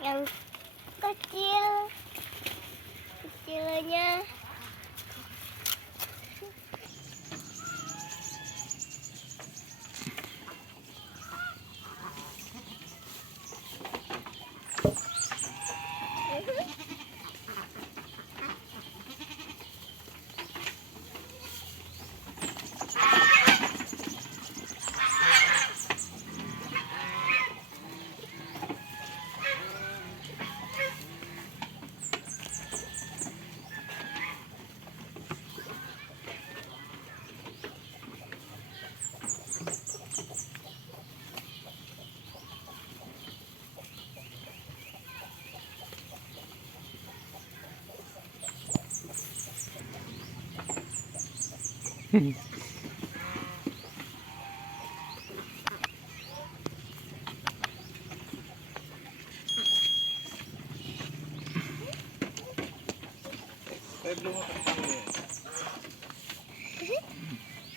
Yang kecil, kecilnya. Belum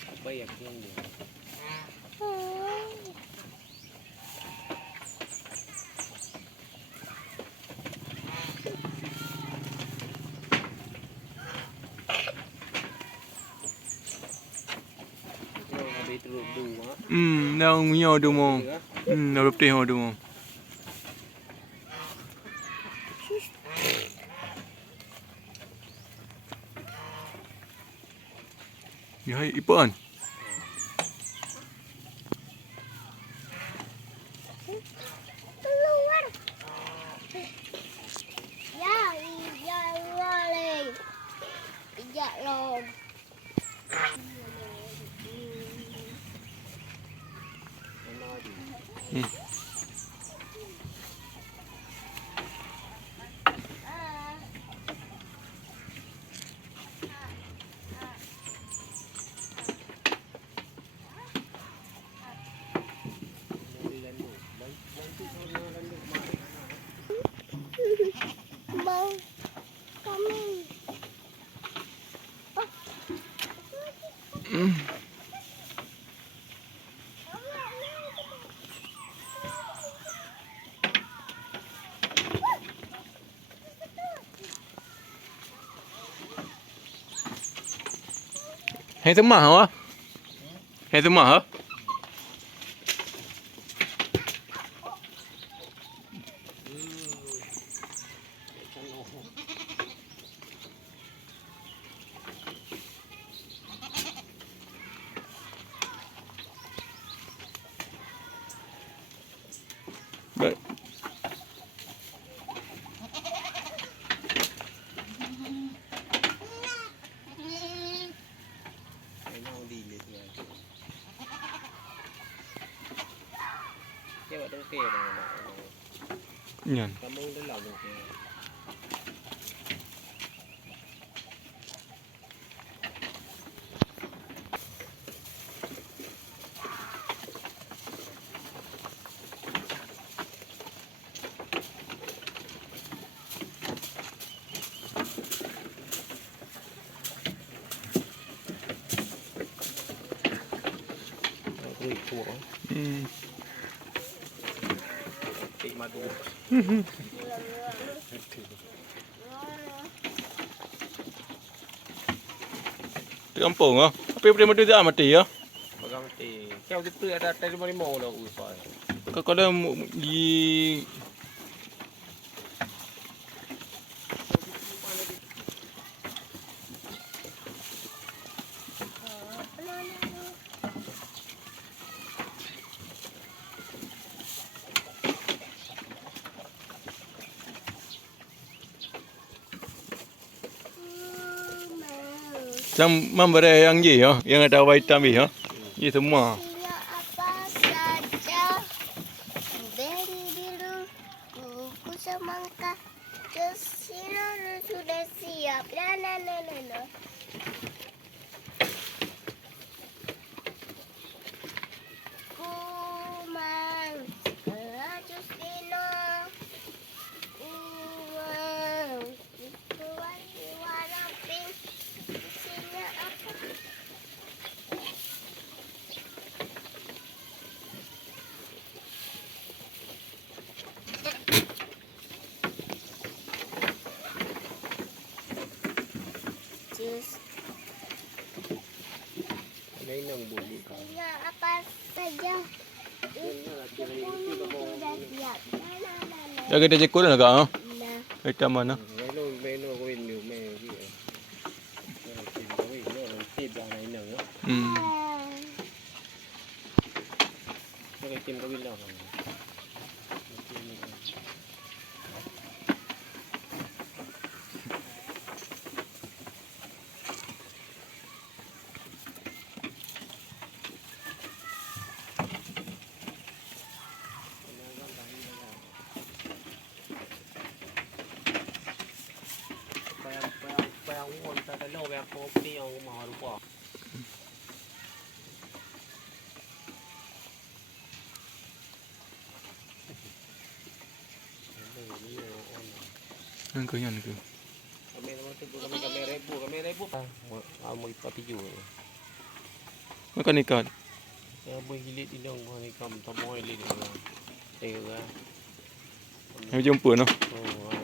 apa ya yang dia. Nang punya tu mo. Nak berpetih tu mo. Ya, ipan. Keluar. Ya, iya lagi. Iya loh. Bang, kami. Hai tu mah ha? Hai tu mah ha? Baik. Cewek dong ke dengan Nyan. kamu udah lalu ke. Tik madu. Di kampung ha? Apa yang mati dah mati ya? Bagang mati. Kau itu ada lima dah usai. Kalau di Macam memberi yang je ya, yang ada warna hitam ni ya. Ini semua. Iya apa saja. Beri biru, kuku semangka. Seluruh sudah siap. La. Kumang, Justino. Kumang, Mấy nồng bụi bụi cả. Punya apa saja. Itu pun sudah siap. Ya kita cekut nak kau. Nah, Kita mana? Mấy nó có bên nhiều mẹ gì vậy? Nó là tìm có gì nó là tìm ra này nồng á. Nó cái tìm có bên nào không? Bèo ngon ta cái lô bèo phố đi ông mò đúng không? Nang kau yang tu. Kamera bu. Ah, mau ipati juga. Makan ikan. Ya, mau gilit ini dong, mau ikam, tomoy gilit. Tega. Yang jumpa no. Oh,